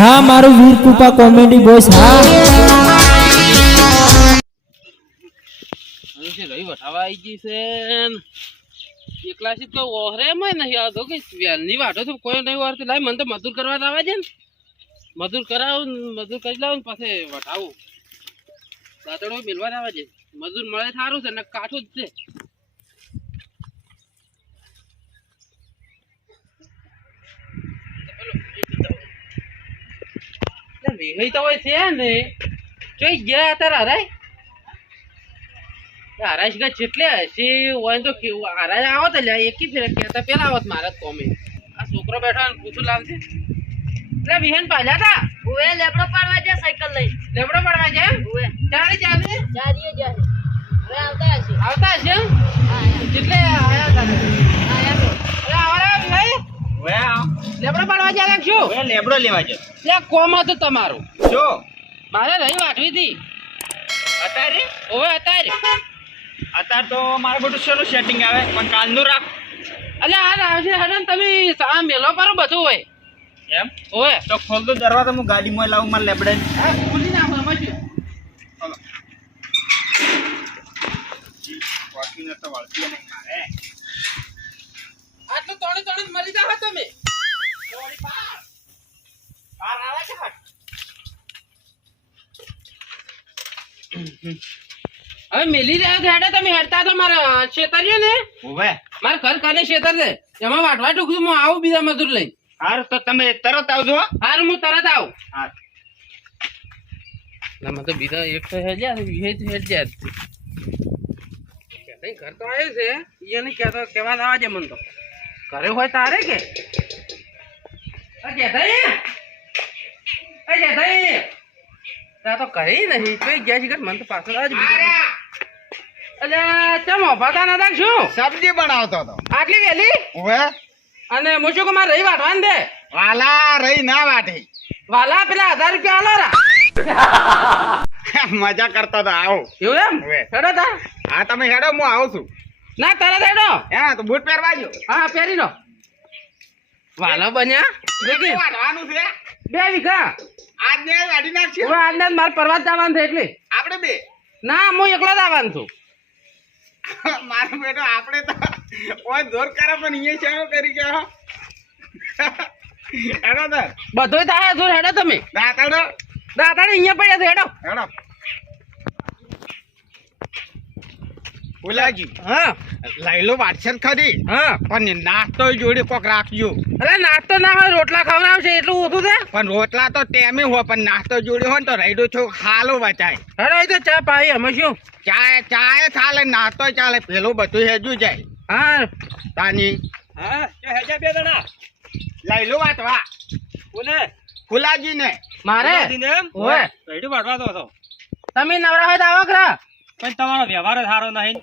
હા મારું વીર કૃપા comedy boys હા રવિ વઠાવા આવી ગઈ છે એકલા થી તો ઓહરે માં નહીં આવતો કે વેલની વાટો તો કોઈ નહીં વારતી લાય મને તો મજૂર કરવા આવે છે ને મજૂર કરાવું મજૂર કરી લાવું પછી વઠાવું દાંતડો મિલવા આવે છે મજૂર મળે સારું છે ને કાઠું જ છે વિહઈ તો હોય છે ને જોઈ ગયા તારા રાય આરાશ ગા જેટલે હશે હોય તો આરાશ આવો તો લ્યા એકી ફેર કેતા પેલા આવત મારા કોમે આ છોકરો બેઠો ને પૂછું લાવશે એટલે વિહન પાલ્યા તા ઓએ લેબડો પાડવા જાય સાયકલ લઈ લેબડો પાડવા જાય ઓએ ચાલી ચાલે ચાલીએ જાય હવે આવતા હશે હા જેટલે આયા તા આયા તો અરે આવરા વિહઈ ઓએ લેબડો પાડવા જાય શું ઓએ લેબડો લેવા જાય લે કોમ હતું તમારું શું મારે રહી વાટવી હતી અત્યારે ઓએ અત્યારે અત્યારે તો મારે બધું શેનું સેટિંગ આવે પણ કાલનું રાખ અલે આ આવશે હડન તમે આ મેલો કરો બધું હોય એમ ઓય તો ખોલ દો દરવાજો હું ગાડીમાં લાવું માર લેબડે હા ખોલી નાખો મજો ચલો વાકીને તો વાળતી નહીં મારે આટલું તોડી તોડી મરી જાવ તમે તોડી પાર આવે છે હટ હવે મેલી રહ્યા ગાડા તમે હેડતા તો મારા ખેતર છે ને ઓવે મારા ઘર કાલે ખેતર છે એમાં વાટવા ટૂંકું હું આવું બીજા મજૂર લઈ હાર તો તમે તરત આવજો હાર હું તરત આવું હા ના મને તો બીજા એક તો હેડ્યા ને વિહે તો હેડ્યા કઈ ઘર તો આવ્યું છે એને કહેતો કેવા લાવા છે મને તો ઘરે હોય તારે કે તો કહી નહીં કઈ ગયા છે મને તો પાછળ જ અલ્યા ચમ ભાતા ના રાખ શું સબ્જી બનાવતો હતો આટલી વેલી ઓવે અને મુશો કો માર રહી વાટવાન દે વાલા રહી ના વાટી વાલા પેલા 1000 રૂપિયા આલો રા મજા કરતો તો આવો એવું એમ હેડો તા હા તમે હેડો હું આવું છું ના તરત હેડો હા તો બૂટ પહેરવાજો હા પહેરી લો વાલો બન્યા દેખી વાટવાનું છે 2 વીઘા આજ ને વાડી નાખશે હવે આજ ને માર પરવાત જવાનું છે એટલે આપણે બે ના હું એકલો જ આવવાનું છું મારો બેટો આપણે તો ઓય જોર કરે પણ અહીંયા ચાલો કરી ગયા હેડો દર બધોય થાય જોર હેડો તમે દાતાડો અહીંયા પડ્યા છે હેડો હેડો ઓલાજી હા લઈ લો વાટસન ખરી હા પણ નાસ્તો જોડે કોક રાખજો અરે નાસ્તો ના હોય રોટલા ખવડાવશે એટલું ઓછું છે પણ રોટલા તો ટેમે હોય પણ નાસ્તો જોડે હોય તો રાઈડો છો ખાલો બચાય અરે એ તો ચા પાઈ અમે શું ચાય ચાલે નાસ્તો ચાલે પેલું બધું હેજુ જાય હા તાની હા હેજા બે જણા લઈ લો વાટવા કોને ફુલાજી ને મારે ઓય રાઈડો વાટવા દો છો તમે નવરા હોય તો આવો કરા પણ તમારો વ્યવહાર સારો નહીં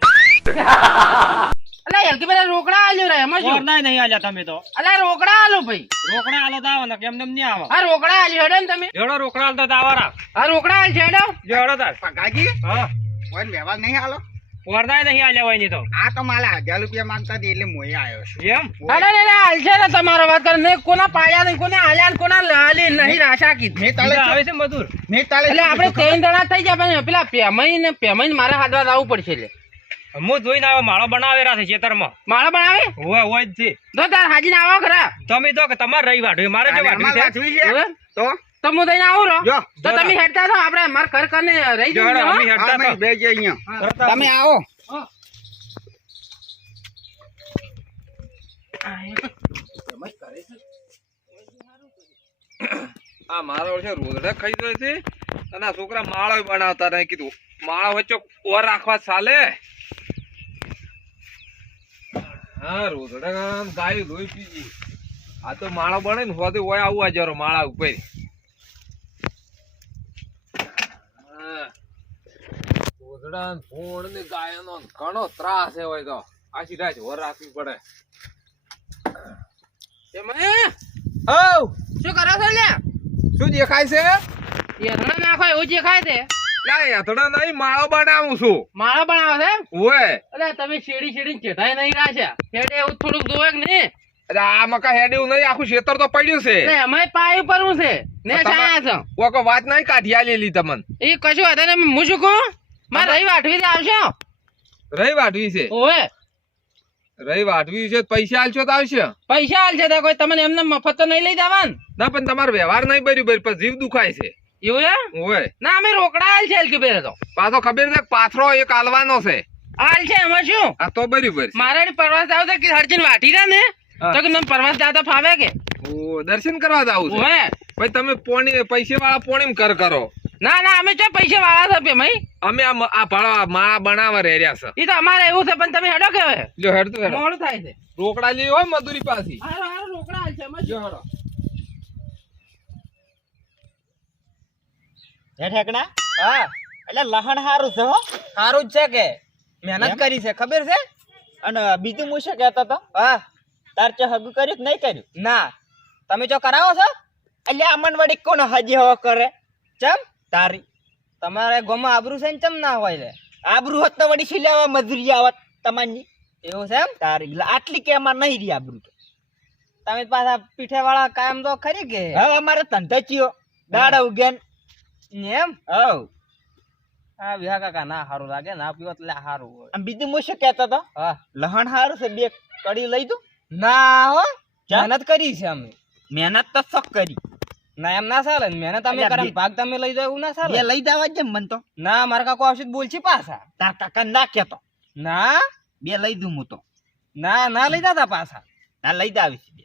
અલે યાર કે પેલા રોકડા આલ્યો રે એમાં શું ના નહીં આલ્યા તમે તો અલે રોકડા આલો ભાઈ રોકડા આલો તો આવો ને કેમ નમ નહીં આવો આ રોકડા આલ્યો હેડો ને તમે જોડો રોકડા આલતો તો આવારા આ રોકડા આલ છેડો જોડો તાર પગાજી હા કોઈ વ્યવહાર નહીં આલો વરદાય નહીં આલ્યા હોય ની તો આ તો માલા 1000 રૂપિયા માંગતા દે એટલે મોય આવ્યો છું એમ અરે રે આલ છે ને તમારો વાત કર ને કોના પાયા નહીં કોને આલ્યા ને કોના લાલી નહીં રાશા કીધી મે તાલે આવે છે મધુર મે તાલે એટલે આપણે 3 જણા થઈ ગયા પણ પેલા પેમઈ મારે હાથવા આવવું પડશે એટલે હું જોઈને આવ્યો માળો બનાવેરા છે ખેતરમાં માળો બનાવે હોય જ છે તો તાર હાજી ને આવો ખરા તમે તો તમારે રહી વાઢો મારે જો વાઢવી છે તો હું દઈને આવું રો તો તમે હેડતા છો આપણે માર ઘર કરને રહી જજો અમે હેડતા તો બે જે અહીંયા તમે આવો આ મારો છે રોદડા ખાઈ જાય છે અને આ છોકરા માળો બનાવતા નહીં કીધું માળો વચ્ચે ઓર રાખવા ચાલે હા રોદડા ગાય લોહી પીજી આ તો માળો બને ને હોતે ઓય આવું જરો માળા ઉપર રોદડા ભોણ ને ગાયનો ઘણો ત્રાસ છે હોય તો આશી રાત ઓર રાખવી પડે હો શું કરો છો લ્યા શું દેખાય છે યથડા નાખો એવું દેખાય છે લા યથડા નહીં માળો બનાવું છું માળો બનાવો છે ઓય અલે તમે શેડી શેડી ચેઠાઈ નહીં રાખ્યા હેડે એવું થોડુંક જોવે કે નહીં અરે આ મકા હેડ્યું નહીં, આખું ખેતર તો પડ્યું છે. એટલે એમાંય પાય પરવું છે ને છાયા છો ઓકો વાત નહીં કાઢી આલેલી તમને. એ કશું હતા ને હું શું કહું મારે રહી વાટવી આવશો રહી વાટવી છે, ઓવે રહી વાટવી છે. પૈસા આલશો તો આવશે. પૈસા હાલ છે કોઈ તમને એમને મફત તો નહીં લઈ જવાન ના પણ તમારો વ્યવહાર નહીં બરાબર, પણ જીવ દુખાય છે. એવું એમ ઓય ના અમે રોકડા હાલ છે કે બેરે તો પાછો ખબર છે પાથરો એક આલવાનો છે. હાલ છે એમાં શું આ તો બરાબર. મારે પ્રવાસ જાવ કે હરચીન વાટી રહ્યા ને તો કે તમે પ્રવાસ જાતા ફાવે કે ઓ દર્શન કરવા જાવું છે. ઓવે ભાઈ તમે પોણી પૈસા વાળા પોણી કર કરો. ના ના અમે ચો પૈસા વાળા છે ભાઈ અમે આ ભાડા માળા બનાવવા રહ્યા છે. એ તો અમારે એવું છે પણ તમે હેડો કે હવે જો હેડ તો હેડ. મોડું થાય છે રોકડા લેવી હોય મજૂરી પાછી. હારો હારો રોકડા હાલ છે એમાં શું? જો હેડો. હે ઠેકડા હા એટલે લહણ હારું છે હો સારું જ છે કે મહેનત કરી છે ખબર છે અને બીજું હું શું કહેતો તો હા તાર ચો હગું કર્યું કે નહીં કર્યું ના તમે જો કરાવો છો એટલે આમન વડી કોણ હજી હવા કરે ચમ તારી તમારે ગોમાં આબરૂ છે ને ચમ ના હોય લે આબરૂ હોત તો વડી સિલાવા મજૂરી આવત તમારી એવું છે એમ તારી એટલે આટલી કે અમાર નહીં રહી આબરૂ તો તમે પાછા પીઠે વાળા કાયમ તો ખરી કે હવે અમારે ધંધો ચિયો દાડા ઉગેન એમ હવ હા વિહા કાકા ના સારું લાગે ના પીવો એટલે સારું હોય અને બીજું હું શું કહેતો તો હા લહણ હારું છે બે કડી લઈ દઉં ના હો ચમ? મહેનત કરી છે અમે મહેનત તો શોખ કરી ના એમ ના ચાલે ને મહેનત અમે અલ્યા કરે બી- ભાગ તમે લઈ જાવ એવું ના બે ચાલે લઈ જવા જ મન તો ના મારા કાકો આવશે તો બોલશે પાછા તાર કાકા ના કહેતો ના બે લઈ દઉં હું તો ના ના લઈ જતા પાછા ના લઈ જ આવીશ બે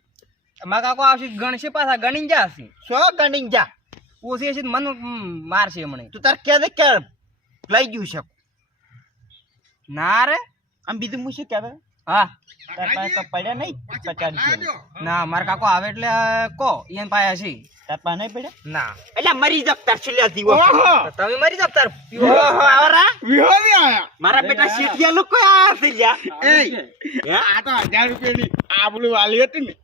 મારા કાકો આવશે તો ગણશે પાછા ગણી જાશે સો ગણી જા ઓછી હશે તો મને મારશે હમણે તું તાર કે લઈ ગયું છે ના રે આમ બીજું હું શું કહેતો હા તાર પાસે તો પડ્યા નહીં 50 રૂપિયા ના મારા કાકો આવે એટલે કો એને પાયા છે તાર પાસે નહીં પડ્યા ના એટલે મરી જપ તાર છેલ્લા દીવો તો તમે મરી જાવ તાર ઓહો આવરા મારા બેટા શીઠિયા લોકો આ થઈ ગયા એ આ તો 1000 રૂપિયાની આબલું વાલી હતી ને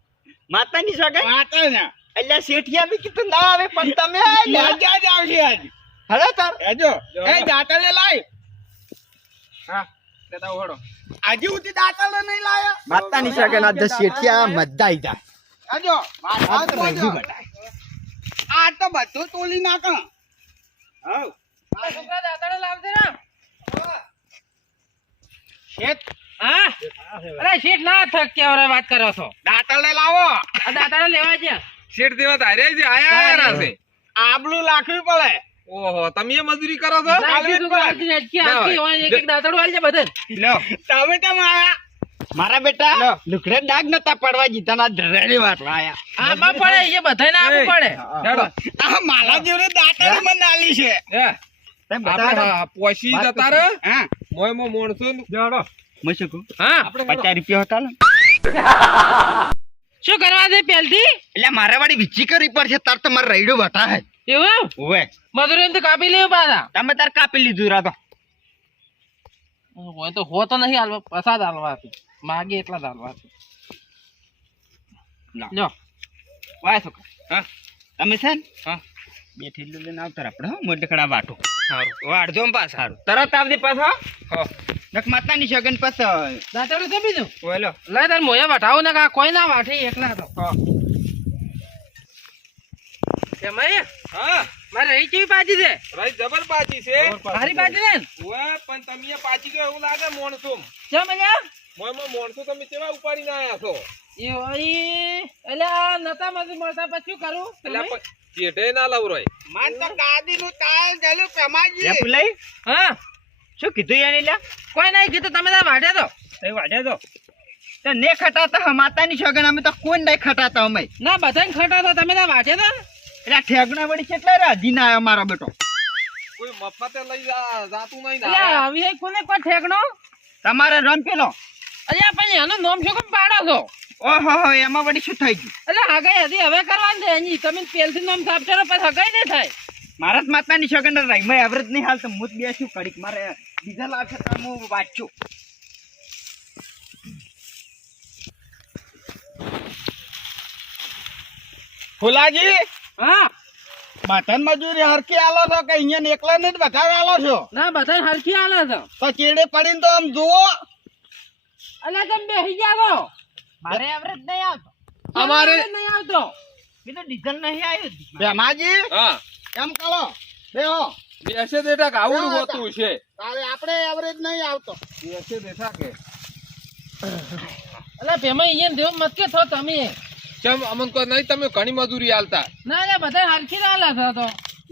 માતાની સગાઈ વાતા ને એટલે શેઠિયા બી કીધું ના આવે પણ તમે આયા. મજા જ આવશે આજ હલો તાર એજો એ દાતલે લાય હા દેતા ઓડો આજે ઉતી દાતલે નહીં લાયા માતાની સગાઈ ના દસ શેઠિયા મજાઈ જાય આજો વાત રહી બટાય આ તો બધું તોલી નાખ હાઉ છોકરા દાતાને લાવજે ને શેઠ હા અરે શેઠ ના થક કે હવે વાત કરો છો દાતલે લાવો આ દાતાને લેવા છે શેઠ દેવા ધારે છે આયા છે. આબલું લાખવી પડે ઓહો તમે એ મજૂરી કરો છો. એક દાતાડું હાલ છે બધે લો તમે કેમ આયા મારા બેટા લુકડે ડાગ નતા પડવા જીતા ના રેડી વાટવા આયા આમાં પડે એ બધાને આપવું પડે હેડો. આ માલા જેવડે દાતલે મને નાલી છે હે તેમ આપણે બતા પોસી જતા રે હા મોય મો મોણસો જાડો. હું શું કહું હા આપણે 50 રૂપિયા હતા ને શું કરવા દે પહેલથી એટલે મારે વાળી વિચી કરવી પડશે તાર તો મારે રઈડું વટા હે એવું ઓવે મધુર એમ તો કાપી લેવું પાછા તમે તાર કાપી લીધું રાતો હોય તો હો તો નહીં હાલવા પસાદ હાલવા માગે એટલા જ હાલવા લો વાય છોકરા હા તમે છે ને હા બે ઠેલું લઈને આવતા આપણે હો મોઢખડા વાટો સારું વાડજો ને પાછા સારું તરત આવજે પાછા હો નક માતાની સગન પાછા દાતાડું છે બીજું ઓલો લઈ તાર મોયા વટાવું ને કા કોઈ ના વાઠે એકલા તો એમાં હા મારે રહી કેવી પાછી છે રાઈ જબર પાછી છે. સારી પાછી છે ને ઓએ પણ તમે એ પાછી ગયો એવું લાગે મોણસો. ચમ અલ્યા મોય મો મોણસો તમે કેવા ઉપાડીને આયા છો. અલ્યા નતા મજૂર મળતા પછી શું કરું એટલે ચેટે ના લવરોય. માન તો ગાદી નું તાળ ચાલ્યું પ્રમાજી લે પુલાઈ હા શું કીધું યાર લ્યા કોઈ નહીં કીધું તમે તાર વાઢે તો તઈ વાડે તો ને ખટાતા માતાની સગન અમે તો કોઈ નહીં ખટાતા અમે ના બધાને ખટા તો તમે તાર વાઢે તો એટલે ઠેગણા વળી કેટલા રાજી ના આવ્યો મારો બેટો કોઈ મફતે લઈ જાતું નહીં ને. અલ્યા આવી કોને કોઈ ઠેકણો તમારે રમ પેલો અલ્યા પણ એનો નોમ શું કેમ પાડો છો ઓહો હો એમાં વળી શું થઈ ગયું એટલે હગાઈ હતી હવે કરવાની છે એની તમે પેલથી નામ સાફ કરો પછી હગાઈ નહીં થાય મારા જ માતાની સગન રહી મેં એવરેજ નહીં હાલ તો હું જ બેસ્યું કડીક મારે બીજા લાવશે તો હું વાંચું ફુલાજી હા બટન મજૂરી હરકી આલો છો કે અહીંયા એકલા ને જ બતાવે આલો છો ના બધાને હરખી આલે છે તો ચેડે પડીને તો આમ જુઓ અલ્યા તમે બેસી ગયા છો મારે એવરેજ નહીં આવતો અમારે નહીં આવતો. એ તો ડીઝલ નહીં આવ્યું ભેમાજી હા એમ કરો બેહો બેસે દેઠા કે આવું હોતું છે તારે આપણે એવરેજ નહીં આવતો બેસે દેઠા કે અલા પેમાં અહીંયા દેવ મત કે થો તમે. ચમ અમન કો નહીં તમે ઘણી મજૂરી આલતા ના ના બધા હરખી ના આલા તો.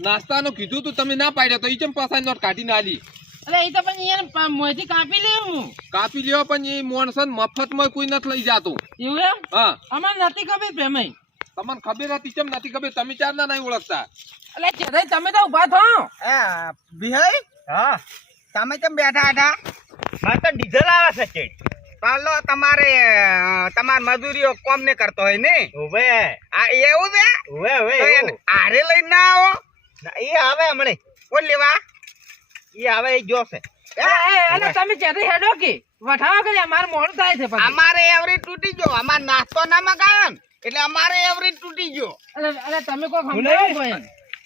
નાસ્તાનું કીધું તું તમે ના પાડ્યા તો ઈ ચમ પાછા નોટ કાઢીને આલી અલે એ તો પણ અહીંયા મોંથી કાપી લે હું. કાપી લ્યો પણ એ મોણસન મફતમાં કોઈ નથી લઈ જાતું એવું એમ હા અમાર નથી ખબર પેમાઈ. તમને ખબર હતી ચમ નથી ખબર તમે ચાર ના નહીં ઓળખતા અલે ચેરાઈ તમે તો ઉભા થો. વિહય હા તમે કેમ બેઠા હતા મારે તો ડીઝલ આવે છે ચેડ ચાલો તમારે તમાર મજૂરીઓ કોમ ને કરતો હોય ને ઓવે આ એવું છે ઓવે ઓવે તો એને આરે લઈને ના આવો એ આવે હમણે કોણ લેવા એ આવે એ જોશે અલે તમે ચેરાઈ હેડો કે વઠાવો કે અમાર મોડું થાય છે પછી. અમારે એવરેજ તૂટી ગયો અમાર નાસ્તો ના મગાવ્યો ને એટલે અમારે એવરેજ તૂટી ગયો અલે તમે કોઈ સમજાવો કોઈ.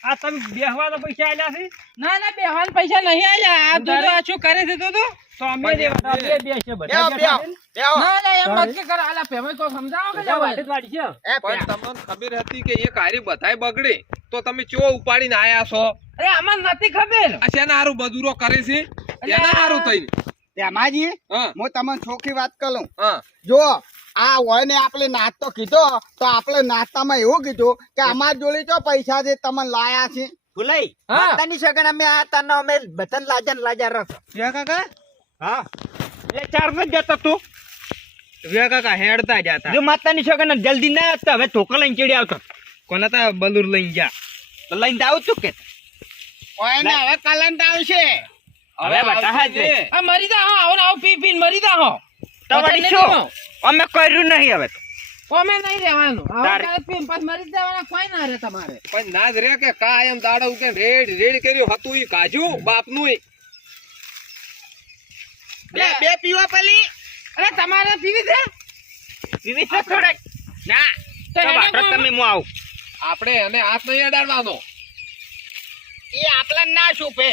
આ તમે બેહવા તો પૈસા આલ્યા છે ના ના બેવાન પૈસા નહીં આલ્યા. આ તું તો આ શું કરે છે તું તો? તો અમે દેવા બે છે બેહો બેહો બેહો ના ના એમ મત કે કર. અલા પેમાઈ કોઈ સમજાવો કે જવાય. વાડી છે એ પણ તમને ખબર હતી કે એક હારી બધાય બગડે તો તમે ચો ઉપાડીને આયા છો અરે આમાં નથી ખબર. આ શેના હારું મજૂરો કરે છે એના હારું થઈને ભેમાજી હા હું તમને ચોખ્ખી વાત કરું હા જો આ હોય ને આપણે નાસ્તો કીધો તો આપણે નાસ્તામાં એવું કીધું કે અમાર જોડે તો પૈસા છે તમને લાયા છે ભૂલાઈ હા. માતાની સગન અમે આ તને અમે બતન લાજા રસ વિહા કાકા હા એટલે ચાર જ જતો તું વિહા કાકા હેડતા જતા જો માતાની સગન જલ્દી ના આવતા હવે ઠોકા લઈને ચડી આવતો કોને તા બલુર લઈને જા તો લઈને આવું તું કે હોય ને હવે કલંટ આવશે હવે બતા છે આ મરી જા હો. આવો ને આવો પી પીને મરી જા હો. તો વળી શું અમે કર્યું નહીં હવે કોમે નહીં રહેવાનું. આવો તારે. કાલે પીને પછી મરી જ જવાના. કોઈ ના રહે તમારે. પણ ના જ રે કે કાયમ દાડો કે રેડ કર્યું હતું ઈ કાજુ બાપનું બે પીવા પેલી અરે તમારે પીવી છે? પીવી છે થોડાક ના તો તો હેડો વાટો કોમ. તમે હું આવું આપણે એને હાથ નહીં અડાડવાનો એ આપલા ના છૂપે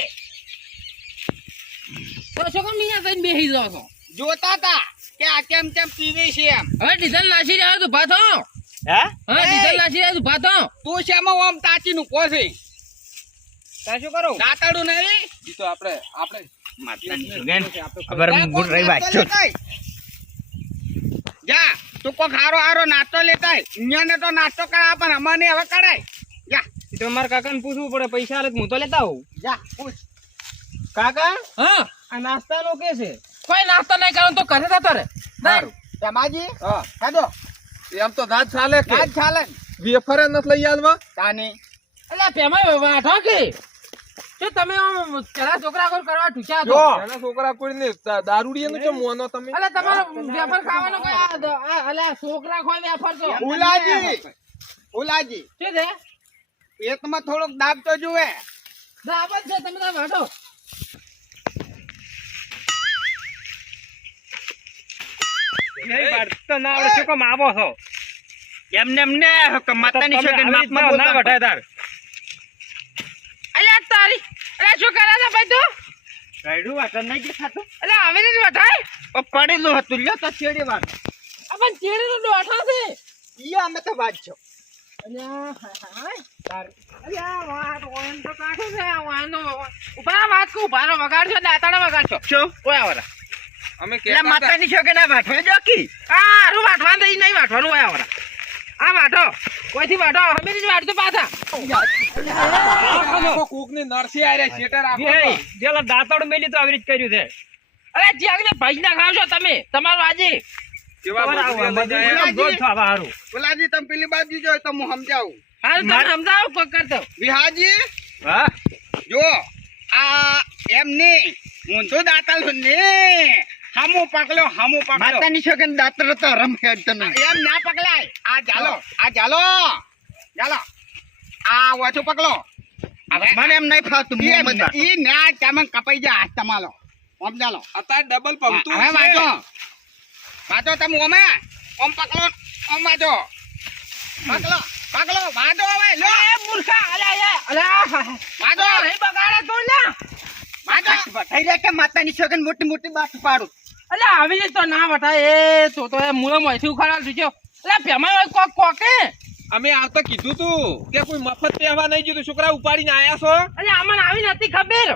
તો શું કામ અહીંયા થઈને બેસી જાઓ છો? જોતા તા કે આ કેમ કેમ પીવે છે એમ હવે ડીઝલ નાસી રહ્યા તું ભાતો. હે હા ડીઝલ નાસી રહ્યા તું ભાતો. તું શેમાં ઓમ તાચી નું કોસે તા શું કરું દાતાડું નહીં ઈ તો આપણે માતાની સગન ખબર ગુડ રહી વાત છો જા તું કોક હારો નાસ્તો લેતા અહીંયા તો નાસ્તો કરાવ પણ અમને હવે કરાય જા તો મારા કાકાને પૂછવું પડે પૈસા આલે તો હું તો લેતા આવું જા પૂછ કાકા હા આ નાસ્તાનો કે છે કોઈ નાસ્તો નહીં કરો તો ઘરે જતો રે. સારું રમાજી હા હેડો એમ તો દાદ ચાલે કે આજ ચાલે વેફર નથી લઈ આવવા તાની એટલે પેમાઈ વાઠો કે શું તમે આમ પેલા છોકરા કોલ કરવા ઠૂચા જો. હતો? એના છોકરા કોઈને દારૂડિયાનું છે મોનો તમે અલે તમારો વેફર ખાવાનો કોઈ અલે છોકરા ખોય વેફર તો ઉલાજી શું છે? પેટમાં થોડોક દાબ તો જુએ દાબત છે તમે તો વાઠો. તો ના આવડે શું કામ આવો છો એમને એમને માતાની સગન માપમાં ના વટાય તાર અલે તારી અલે શું કરે છે ભાઈ તું? ગાયડું વાટન નહીં દેખાતું અલે આવી રીતે વઠાય. પડેલું હતું લ્યો તો છેડી વાત આ પણ ચેડી નો ડોઠા છે. ઈ અમે તો વાત છો અલ્યા હાય અલ્યા વાત ઓન તો કાઢો છે આ વાંધો ઉભા વાત કો ઉભારો વગાડજો દાતાડા વગાડજો શું ઓય આવરા અમે એટલે કહેતા હતા, માતાની સગન આ વાટવા જો કી આ રૂ વાટવાનું દઈ નહીં વાટવાનું ઓય આવરા આ વાટો કોઈથી વાટો હમેરી જ વાટતો પાછા આખો કોકની નરસી આર્યા શેટર આખો એ જેલા દાંતડ મેલી તો આવી રીત કર્યું છે અરે જ્યાંને પૈસા ખાવશો તમે તમારું આજે કેવા તમારા મજૂરિયા લઈને આયા. મજૂરી ગોળ થવા હારું ઉલાજી તમે પેલી બાજુ જો તો હું સમજાવું હાલ તમે સમજાવો કોઈ કરતો વિહાજી હા જો આ એમની ઊંધું દાતાલ ને હામું પકડ્યો માતાની સગન દાંતડ તો રમ હેડ તમે એમ ના પકડાય આ ચાલો આ ઓછું પકડો હવે મને એમ નહીં ફાવતું મોહમ્મદ ઈ ના તમે કપાઈ જાય હાથ તમારો ઓમ ચાલો અત્યારે ડબલ પમતું હવે છે. વાંચો તમે ઓમે ઓમ પકડો ઓમ વાંચો પકડો વાંચો હવે લો એ મૂર્ખા અલ્યા વાંચો નહીં બગાડે તું લ્યા વાંચો થઈ રહ્યા કે માતાની સગન મોટી મોટી બાત પાડું અલ્યા આવી રીતે તો ના વટાય એ તો એ મૂળો મોયથી ઉખાડા તું એટલે પેમાય કોક કોકે અમે આવતા કીધું તું કે કોઈ મફત પહેવા નહીં જીધું છોકરા ઉપાડીને આયા છો એટલે અમને આવી નથી ખબર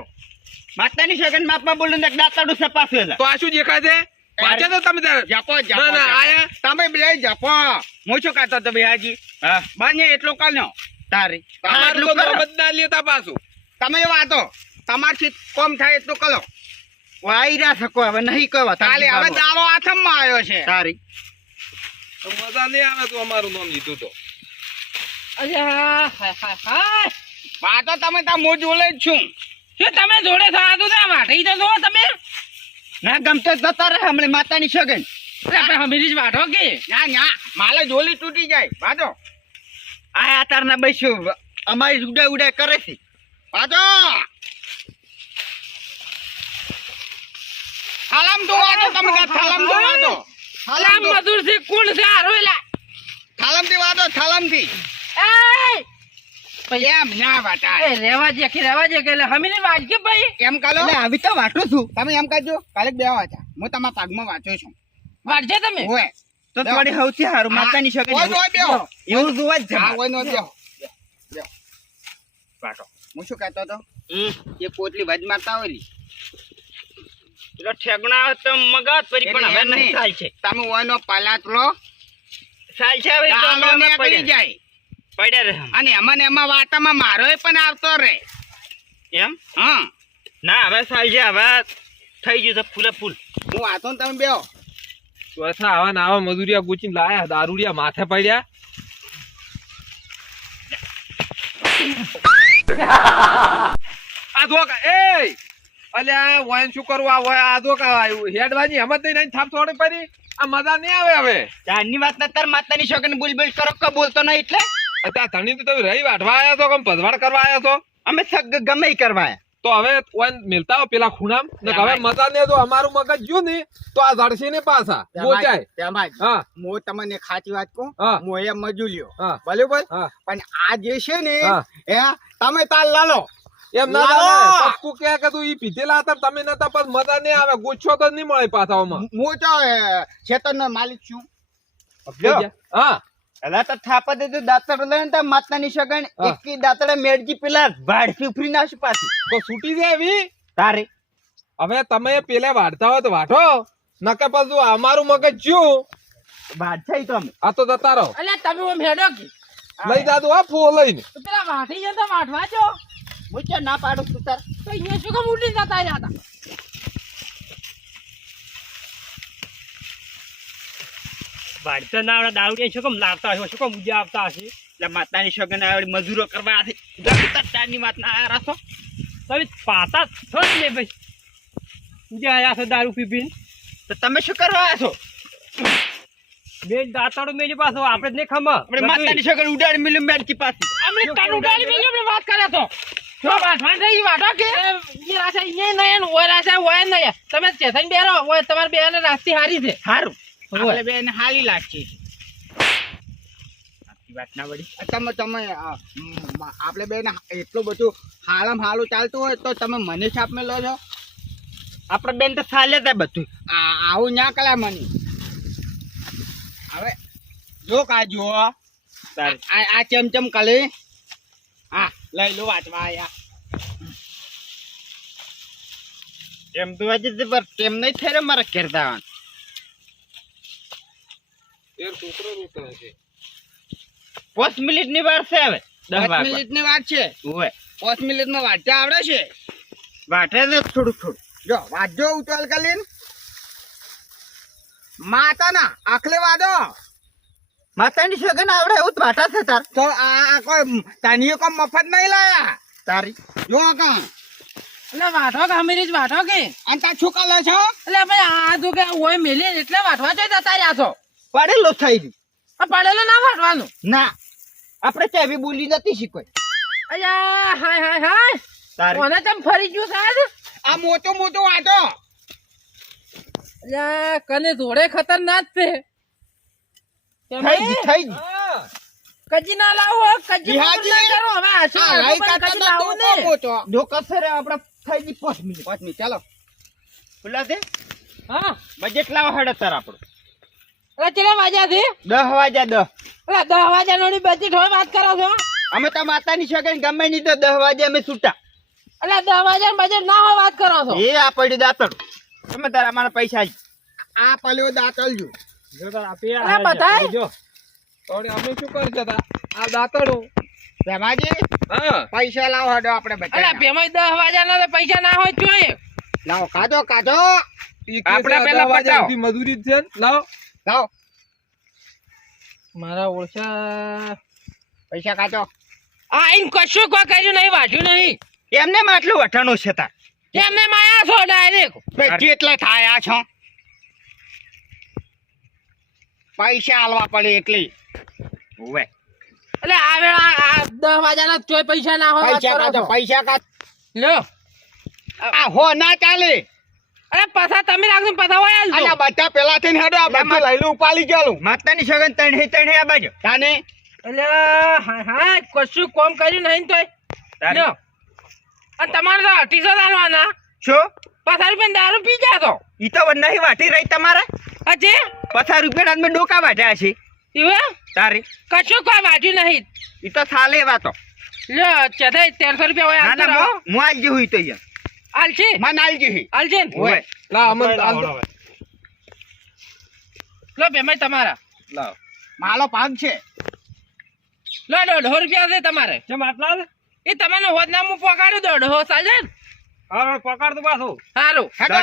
માતાની સગન માપમાં બોલું ને દાંતડું સપાસું તો આ શું દેખાય છે વાંચે તો તમે તારે. જપો ના, જપો ના, આયા. તમે બે જપો હું શું કહેતો હતો બિહાજી હા બાને એટલું કાલ્યો તારી તમારું તો નોબત ના લેતા પાછું. તમે વાતો તમારથી કોમ થાય એટલું કરો વાઈ રહ્યા શકો હવે નહીં કહેવા કાલે હવે દારો હાથમાં આવ્યો છે તારી તો મજા નહીં આવે તો અમારું નામ લીધું તો અરે હાય હાય હાય વાતો તમે ત્યાં હું જોડે જ છું શું તમે જોડે થતું ને વાટી તો જો તમે ના ગમતો જતા રહે હમણાં માતાની સગન આપણે હમીરી જ વાટો કે ના ના માલે જોલી તૂટી જાય વાતો આ તારના બેસ્યું અમારી ઉડા ઉડા કરે છે વાતો થાલમ તો વાતો તમે કે થાલમ તો વાતો અલા મધુર થી કોણ છે આરોયલા થાલમ થી વાતો થાલમ થી એમ ના વાટા એ રેવા જે કે એટલે હમીરી વાટ કે ભાઈ એમ કાલો એટલે આવી તો વાટું છું તમે એમ કરજો કાલે બે વાંચા હું તમારા પાગમાં વાંચું છું વાટજે તમે ઓય તો થોડી સૌથી સારું માતાની સગન ઓય ઓય બેહો એવું જોવા જ છે હા ઓય નો બેહો બેહો વાટો હું શું કહેતો હતો એ પોટલી વજ મારતા હોય રી પેલો ઠેગણા તો મગાત પરી પણ હવે નહીં ચાલ છે તમે ઓય નો પાલાત લો ચાલ છે હવે તો દાડો અમે નીકળી જાય પડ્યા રહે અને એમાં વાતામાં મારોય પણ આવતો રહે એમ હા ના હવે ચાલ છે હવે થઈ ગયું છે ફૂલે ફૂલ હું વાતો ને તમે બેહો તો અચ્છા આવા ને આવા મજૂરિયા ગુચીને લાયા દારૂડિયા માથે પડ્યા આ ધોક એ અલ્યા વાઈન શું કરવું આ ધોક હેડવાની હિંમત નહીં થાપ થોડી પડી આ મજા નહીં આવે હવે ચારની વાત ના તાર માતાની સગન બોલ બોલ કરો કે બોલતો નહીં એટલે અત્યારે ધણી તો તમે રહી વાટવા આવ્યા છો કે ભજવાડ કરવા આવ્યા છો અમે સગ ગમે ઈ કરવા તો હવે વાઈન મિલતા હો પેલા ખૂણામ ને હવે મજા ને જો અમારું મગજ ગયું ને તો આ જડશે ને પાછા ગોચાય તેમાં જ હા હું તમને એક સાચી વાત કહું હા. હું એ મજૂલ્યો હા. બરોબર હા. પણ આ જે છે ને હા. તમે તાર લાલો એમ ના લાલો. ચાલે. પક્કું કે તું ઈ પીધેલા હતા તમે નતા પણ મજા નહીં આવે ગુચ્છો તો નહીં મળે પાછામાં હું તો ખેતરનો માલિક છું હા એલા તો થાપા દે દાતડ લઈને તો માતાની સગન હા. એકી દાતડે મેળજી પેલા ભાડથી ઉફરી નાશ પાછી તો છૂટી જાય એવી તારે હવે તમે પેલા વાઢતા હોય તો વાઢો નકે પાછું અમારું મગજ જ્યું ભાડ છે ઈ તો અમે આ તો જતા રહો અલ્યા તમે ઓમ હેડો કે લઈ જાદુ આ ફો લઈને તો પેલા વાટી જાય તો વાટવા જો હું ક્યાં ના પાડું તું તાર તો અહીંયા શું કામ ઉડી જતા રહ્યા હતા ભાડતા ના આવડે દારૂડિયા શું કેમ લાવતા હશે શું કેમ ઉજા આવતા હશે એટલે માતાની સગન આવડે મજૂરો કરવા હશે ચારની વાત ના આયા રાખો તમે પાતા થોડી લે ભાઈ ઉજા આયા છો દારૂ પી પીને તો તમે શું કરવા આવ્યા છો બે દાતાડો મેલી પાછો આપણે જ નહીં ખમા આપણે માતાની સગન ઉડાડી મિલ્યું મેડકી પાછી અમને તન ઉડાડી મેલી આપણે વાત કરે તો જો વાટવા રહી વાટો કે ઈ રાસા ઈ નહીં ઓય રાસા ઓય નહીં તમે ચેતન બેરો ઓય તમાર બેને રાસ્તી હારી છે સારું આપણે બેન હાલી લાગશે આખી વાત ના વળી તમે આપણે બેન એટલું બધું હાલમ હાલું ચાલતું હોય તો તમે મને છાપ મેં લો છો આપણે બેન તો ચાલે તા બધું આવું ના કલા મને હવે જો કાજો આ ચમચમ કલે હા લઈ લો વાંચવા આયા એમ તો આજે પર કેમ નહીં થઈ રહ્યો મારા કરતા એ છોકરો રોતા છે 5 મિનિટ ની વાર છે હવે 5 મિનિટ ની વાત છે ઓય 5 મિનિટ માં વાંચતા આવડે છે વાટે તો થોડું થોડું જો વાંચજો ઉતાલ કલીન માતાના આખલે વાદો માતાની સગન આવડે એવું તો વાટા છે તાર તો આ કોઈ તાનીઓ કોઈ મફત નહીં લાયા તારી જો કા એટલે વાટો કે હમીરી જ વાટો કે અને તા છુકા લે છો એટલે ભાઈ આ તો કે ઓય મેલી એટલે વાટવા જાય જતા રહ્યા છો પડેલો થઈ ગયું આ પડેલો ના વાટવાનું ના આપણે ચાવી બોલી નથી શીખવાય અલ્યા હાય હાય હાય તારી કોને તેમ ફરી ગયું સાહેબ આ મોટો મોટો વાટો અલ્યા કને જોડે ખતરનાક છે થઈ ગઈ થઈ ગઈ હા કજી ના લાવો કજી બિહાજી, ના કરો હવે આ શું આ લાઈ કજી કાઢતા તો લાવો ને મોટો જો કસરે આપણે થઈ ગઈ 5 મિનિટ 5 મિનિટ ચાલો ખુલ્લા છે હા બજેટ લાવો હેડે તાર આપણું એટલે કેટલા વાગ્યા થી 10 વાગ્યા 10. એટલે 10 વાગ્યા નો બજેટ હોય વાત કરો છો અમે તો માતાની સગન ગમે નહીં તો 10 વાગે અમે છૂટા. એટલે 10 વાગ્યા બજેટ ના હોય વાત કરો છો એ આ પડ્યું દાતર. તમે તારા અમારા પૈસા આ પડ્યો દાતલ જો. જો તાર આપી અલા, બધાય? જો થોડી અમે શું કરી જતા આ દાતડું રમાજી હા પૈસા લાવો હડો આપણે એટલે બધા. પેમાઈ 10 વાગ્યા ના પૈસા ના હોય જોઈએ લાવો કાઢો કાઢો ઈ આપણે આપણે પેલા પેલા પતાવો. મજૂરી જ છે ને? લાવો લાવો મારા ઓળખા પૈસા કાઢો. આ એમ કશું કોઈ કર્યું નહીં વાંચ્યું નહીં એમને માટલું વઠાણું છે તાર. એમને માયા છો ડાયરેક્ટ કેટલા થાયા છો પૈસા આલવા પડે એટલી ઓવે એટલે આ વેળા આ 10 વાગ્યા ના ચોય પૈસા ના હોય વાત પૈસા કરો કાઢો છો પૈસા કાઢ. લ્યો આ હો ના ચાલે. અરે પછા તમે રાખજો પછા હોય અલ્યા આલજો બધા પેલા થઈને હેડો આ બધું લઈલું ઉપાડી ગયેલું માતાની સગન તણે આ બાજુ તાને એટલે હા હા કશું કોમ કર્યું નહીં તોય લ્યો અને તમારે તો 28 આલવાના શું 50 રૂપિયા દારૂ પી જા તો ઈ તો નહીં વાટી રહી તમારે હજી 50 રૂપિયા તમે ડોકા વાટ્યા છે એવું તારે કશું કોઈ વાંચ્યું નહીં ઈ તો સાલે વાતો લ્યો ચઢાઈ 1300 રૂપિયા હોય ના ના આલજો હું આલ જેવું તો યાર આલશે માં નાલ જેવી આલજે ને ઓય લાવ અમન લો પેમાઈ તમારા લાવ માલો ભાગ છે લો 150 રૂપિયા છે તમારે કેમ આટલા છે? એ તમને હોદ ના હું પકાડ્યું 150 ચાલશે ને હા પકડ તો પાછું સારું હેડો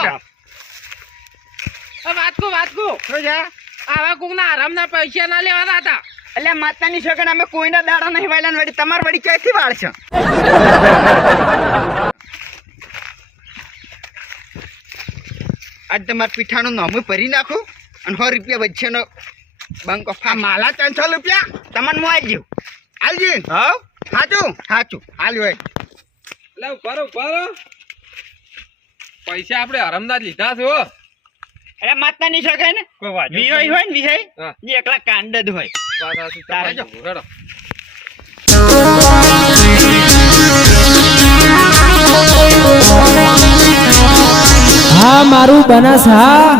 વાતકુ શું છે આવા કોક ના આરામ ના પૈસા ના લેવાના હતા એટલે માતાની સગન અમે કોઈના દાડા નહીં વાયલા વળી તમાર વળી ક્યાંથી વાળ છે આજ તમારે પીઠાનું નામું ભરી નાખું અને 100 રૂપિયા વચ્ચેનો બંકો માલા 300 રૂપિયા તમને હું આલજો આલજી હા સાચું હાલ્યો એટલે ઉભા પૈસા આપણે હરમના જ લીધા છે હો અરે માતાની સગન કોઈ વાંધો વિહય હોય ને વિહય હા. એ એકલા કાંડ જ હોય વાત સાચી. તારે જો. હેડો. હા મારું બનાસ હા